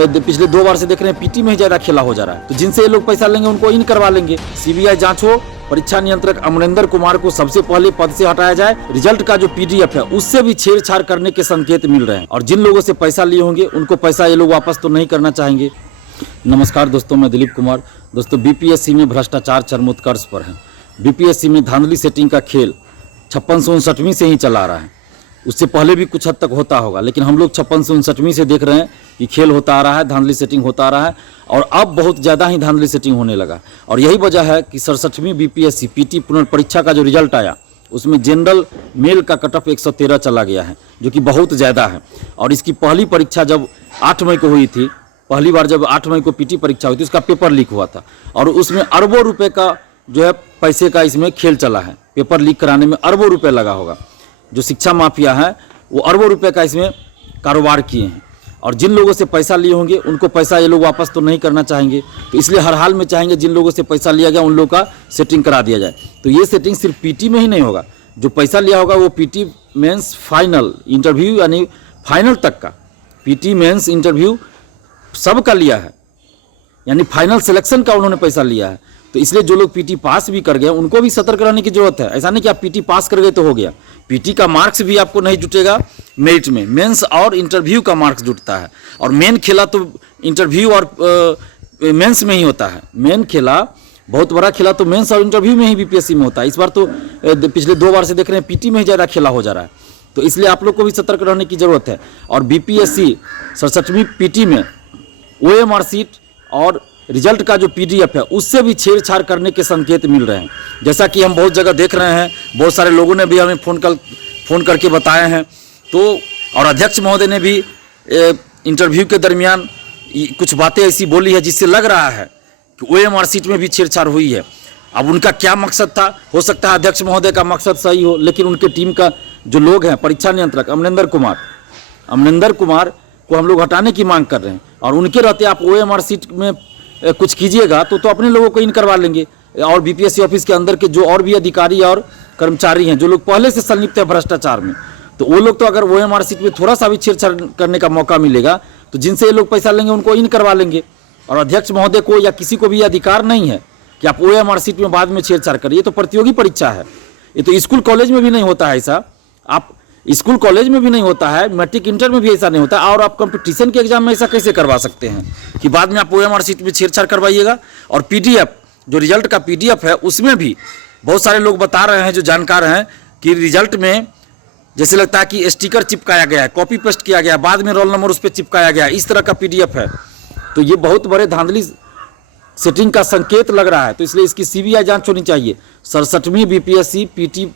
पिछले 2 बार से देख रहे हैं पीटी में ही ज्यादा खेला हो जा रहा है। तो जिनसे ये लोग पैसा लेंगे उनको इन करवा लेंगे। सीबीआई जांच हो, परीक्षा नियंत्रक अमरिंदर कुमार को सबसे पहले पद से हटाया जाए। रिजल्ट का जो पीडीएफ है उससे भी छेड़छाड़ करने के संकेत मिल रहे हैं और जिन लोगों से पैसा लिए होंगे उनको पैसा ये लोग वापस तो नहीं करना चाहेंगे। नमस्कार दोस्तों, मैं दिलीप कुमार। दोस्तों, बीपीएससी में भ्रष्टाचार चरमोत्कर्ष पर है। बीपीएससी में धांधली सेटिंग का खेल 5659वीं से ही चला रहा है। उससे पहले भी कुछ हद तक होता होगा, लेकिन हम लोग 5659वीं से देख रहे हैं कि खेल होता आ रहा है, धांधली सेटिंग होता आ रहा है और अब बहुत ज़्यादा ही धांधली सेटिंग होने लगा। और यही वजह है कि 67वीं बीपीएससी पीटी पुनर्परीक्षा का जो रिजल्ट आया उसमें जनरल मेल का कट ऑफ 113 चला गया है, जो कि बहुत ज़्यादा है। और इसकी पहली परीक्षा जब 8 मई को हुई थी, पहली बार जब 8 मई को पीटी परीक्षा हुई थी, उसका पेपर लीक हुआ था और उसमें अरबों रुपए का जो है पैसे का इसमें खेल चला है। पेपर लीक कराने में अरबों रुपए लगा होगा। जो शिक्षा माफिया है वो अरबों रुपए का इसमें कारोबार किए हैं और जिन लोगों से पैसा लिए होंगे उनको पैसा ये लोग वापस तो नहीं करना चाहेंगे। तो इसलिए हर हाल में चाहेंगे जिन लोगों से पैसा लिया गया उन लोगों का सेटिंग करा दिया जाए। तो ये सेटिंग सिर्फ पीटी में ही नहीं होगा। जो पैसा लिया होगा वो पीटी मेंस फाइनल इंटरव्यू यानी फाइनल तक का पीटी मेंस इंटरव्यू सबका लिया है, यानी फाइनल सिलेक्शन का उन्होंने पैसा लिया है। तो इसलिए जो लोग पीटी पास भी कर गए उनको भी सतर्क रहने की जरूरत है। ऐसा नहीं कि आप पीटी पास कर गए तो हो गया। पीटी का मार्क्स भी आपको नहीं जुटेगा मेरिट में, मेंस और इंटरव्यू का मार्क्स जुटता है। और मेन खेला तो इंटरव्यू और मेंस में ही होता है। मेन खेला, बहुत बड़ा खेला तो मेंस और इंटरव्यू में ही बीपीएससी में होता है। इस बार तो पिछले 2 बार से देख रहे हैं पीटी में ही ज़्यादा खेला हो जा रहा है। तो इसलिए आप लोग को भी सतर्क रहने की जरूरत है। और बीपीएससी 67वीं पीटी में ओएमआर सीट और रिजल्ट का जो पीडीएफ है उससे भी छेड़छाड़ करने के संकेत मिल रहे हैं। जैसा कि हम बहुत जगह देख रहे हैं, बहुत सारे लोगों ने भी हमें फ़ोन करके बताए हैं। तो और अध्यक्ष महोदय ने भी इंटरव्यू के दरमियान कुछ बातें ऐसी बोली है जिससे लग रहा है कि ओएमआर सीट में भी छेड़छाड़ हुई है। अब उनका क्या मकसद था, हो सकता है अध्यक्ष महोदय का मकसद सही हो, लेकिन उनके टीम का जो लोग हैं, परीक्षा नियंत्रक अमरिंदर कुमार को हम लोग हटाने की मांग कर रहे हैं। और उनके रहते आप ओएमआर सीट में कुछ कीजिएगा तो अपने लोगों को इन करवा लेंगे। और बीपीएससी ऑफिस के अंदर के जो और भी अधिकारी और कर्मचारी हैं जो लोग पहले से संलिप्त है भ्रष्टाचार में, तो वो लोग तो अगर ओएमआर सीट में थोड़ा सा भी छेड़छाड़ करने का मौका मिलेगा तो जिनसे ये लोग पैसा लेंगे उनको इन करवा लेंगे। और अध्यक्ष महोदय को या किसी को भी अधिकार नहीं है कि आप ओएमआर सीट में बाद में छेड़छाड़ करिए। तो प्रतियोगी परीक्षा है, ये तो स्कूल कॉलेज में भी नहीं होता है ऐसा। आप स्कूल कॉलेज में भी नहीं होता है, मैट्रिक इंटर में भी ऐसा नहीं होता। और आप कंपटीशन के एग्जाम में ऐसा कैसे करवा सकते हैं कि बाद में आप ओएमआर सीट में छेड़छाड़ करवाइएगा। और पीडीएफ जो रिजल्ट का पीडीएफ है उसमें भी बहुत सारे लोग बता रहे हैं जो जानकार हैं कि रिजल्ट में जैसे लगता है कि स्टिकर चिपकाया गया है, कॉपी पेस्ट किया गया, बाद में रोल नंबर उस पर चिपकाया गया, इस तरह का पीडीएफ है। तो ये बहुत बड़े धांधली सेटिंग का संकेत लग रहा है। तो इसलिए इसकी सीबीआई जांच होनी चाहिए। 67वीं बीपीएससी पीटी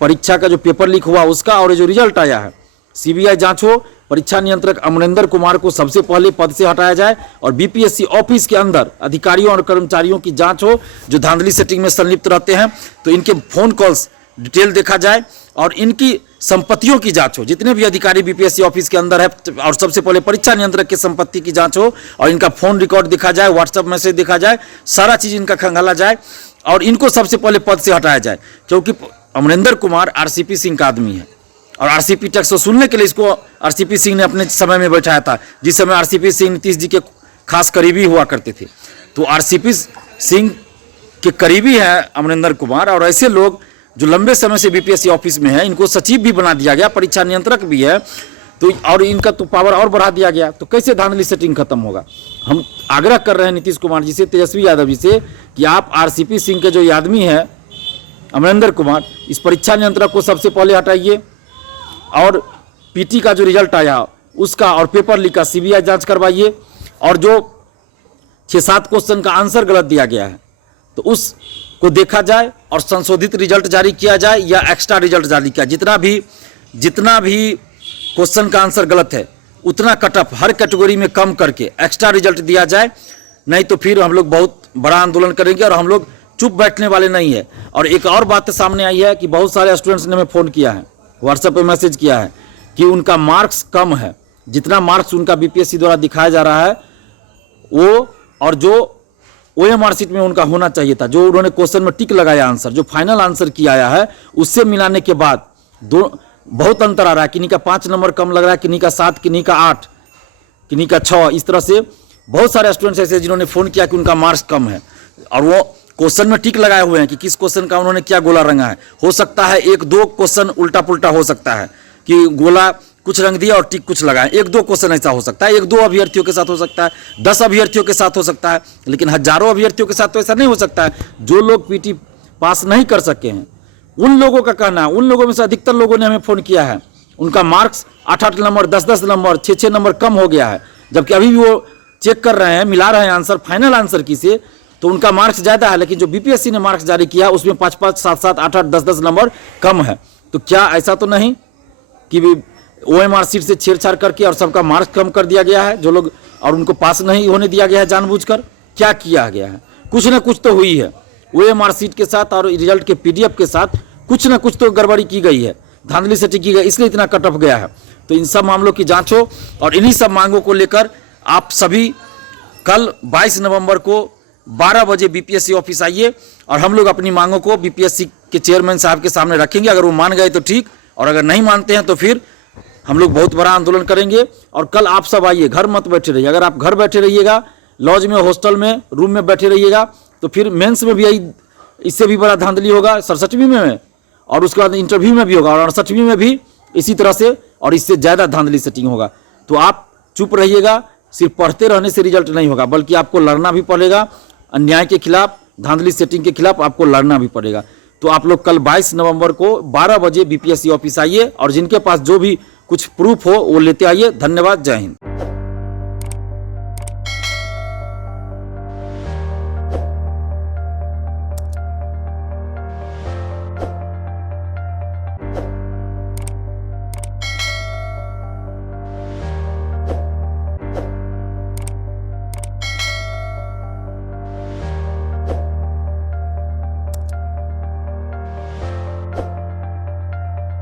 परीक्षा का जो पेपर लीक हुआ उसका और जो रिजल्ट आया है, सीबीआई जांच हो, परीक्षा नियंत्रक अमरिंदर कुमार को सबसे पहले पद से हटाया जाए और बीपीएससी ऑफिस के अंदर अधिकारियों और कर्मचारियों की जांच हो जो धांधली सेटिंग में संलिप्त रहते हैं। तो इनके फोन कॉल्स डिटेल देखा जाए और इनकी संपत्तियों की जांच हो। जितने भी अधिकारी बीपीएससी ऑफिस के अंदर है और सबसे पहले परीक्षा नियंत्रक की संपत्ति की जांच हो और इनका फोन रिकॉर्ड देखा जाए, व्हाट्सएप मैसेज देखा जाए, सारा चीज़ इनका खंगाला जाए और इनको सबसे पहले पद से हटाया जाए। क्योंकि अमरिंदर कुमार आरसीपी सिंह का आदमी है और आरसीपी टैक्स वसूलने के लिए इसको आरसीपी सिंह ने अपने समय में बैठाया था, जिस समय आरसीपी सिंह नीतीश जी के खास करीबी हुआ करते थे। तो आरसीपी सिंह के करीबी है अमरिंदर कुमार। और ऐसे लोग जो लंबे समय से बीपीएससी ऑफिस में है, इनको सचिव भी बना दिया गया, परीक्षा नियंत्रक भी है, तो और इनका तो पावर और बढ़ा दिया गया। तो कैसे धांधली सेटिंग खत्म होगा। हम आग्रह कर रहे हैं नीतीश कुमार जी से, तेजस्वी यादव जी से कि आप आरसीपी सिंह के जो ये आदमी है अमरिंदर कुमार, इस परीक्षा नियंत्रक को सबसे पहले हटाइए और पीटी का जो रिजल्ट आया उसका और पेपर लीक का सीबीआई जांच करवाइए। और जो 6-7 क्वेश्चन का आंसर गलत दिया गया है तो उसको देखा जाए और संशोधित रिजल्ट जारी किया जाए या एक्स्ट्रा रिजल्ट जारी किया। जितना भी क्वेश्चन का आंसर गलत है उतना कटअप हर कैटेगरी में कम करके एक्स्ट्रा रिजल्ट दिया जाए। नहीं तो फिर हम लोग बहुत बड़ा आंदोलन करेंगे और हम लोग चुप बैठने वाले नहीं है। और एक और बात सामने आई है कि बहुत सारे स्टूडेंट्स ने हमें फ़ोन किया है, व्हाट्सएप पे मैसेज किया है कि उनका मार्क्स कम है। जितना मार्क्स उनका बीपीएससी द्वारा दिखाया जा रहा है वो और जो ओएमआर सीट में उनका होना चाहिए था, जो उन्होंने क्वेश्चन में टिक लगाया आंसर, जो फाइनल आंसर किया आया है, उससे मिलाने के बाद बहुत अंतर आ रहा है। किन्हीं का 5 नंबर कम लग रहा है, किन्हीं का 7, किन्हीं का 8। किन्हीं का 6, इस तरह से बहुत सारे स्टूडेंट्स ऐसे जिन्होंने फ़ोन किया कि उनका मार्क्स कम है और वो क्वेश्चन में टिक लगाए हुए हैं कि किस क्वेश्चन का उन्होंने क्या गोला रंगा है। हो सकता है 1-2 क्वेश्चन उल्टा पुल्टा हो सकता है कि गोला कुछ रंग दिया और टिक कुछ लगाए, 1-2 क्वेश्चन ऐसा हो सकता है, 1-2 अभ्यर्थियों के साथ हो सकता है, 10 अभ्यर्थियों के साथ हो सकता है, लेकिन हजारों अभ्यर्थियों के साथ तो ऐसा नहीं हो सकता है। जो लोग पीटी पास नहीं कर सके हैं उन लोगों का कहना है, उन लोगों में से अधिकतर लोगों ने हमें फ़ोन किया है, उनका मार्क्स 8-8 नंबर, 10-10 नंबर, 6-6 नंबर कम हो गया है, जबकि अभी भी वो चेक कर रहे हैं, मिला रहे हैं आंसर, फाइनल आंसर की से, तो उनका मार्क्स ज़्यादा है, लेकिन जो बीपीएससी ने मार्क्स जारी किया है उसमें 5-5, 7-7, 8-8, 10-10 नंबर कम है। तो क्या ऐसा तो नहीं कि OMR सीट से छेड़छाड़ करके और सबका मार्क्स कम कर दिया गया है जो लोग, और उनको पास नहीं होने दिया गया है जानबूझकर? क्या किया गया है? कुछ ना कुछ तो हुई है। OMR सीट के साथ और रिजल्ट के PDF के साथ कुछ ना कुछ तो गड़बड़ी की गई है, धांधली सेटिंग की गई, इसलिए इतना कट ऑफ गया है। तो इन सब मामलों की जांच हो और इन्हीं सब मांगों को लेकर आप सभी कल 22 नवंबर को 12 बजे बीपीएससी ऑफिस आइए और हम लोग अपनी मांगों को बीपीएससी के चेयरमैन साहब के सामने रखेंगे। अगर वो मान गए तो ठीक, और अगर नहीं मानते हैं तो फिर हम लोग बहुत बड़ा आंदोलन करेंगे। और कल आप सब आइए, घर मत बैठे रहिए। अगर आप घर बैठे रहिएगा, लॉज में, हॉस्टल में, रूम में बैठे रहिएगा, तो फिर मेंस में भी यही, इससे भी बड़ा धांधली होगा 67वीं में, और उसके बाद इंटरव्यू में भी होगा, और 68वीं में भी इसी तरह से और इससे ज़्यादा धांधली सेटिंग होगा। तो आप चुप रहिएगा। सिर्फ पढ़ते रहने से रिजल्ट नहीं होगा, बल्कि आपको लड़ना भी पड़ेगा, अन्याय के खिलाफ, धांधली सेटिंग के खिलाफ आपको लड़ना भी पड़ेगा। तो आप लोग कल 22 नवंबर को 12 बजे बीपीएससी ऑफिस आइए और जिनके पास जो भी कुछ प्रूफ हो वो लेते आइए। धन्यवाद, जय हिंद।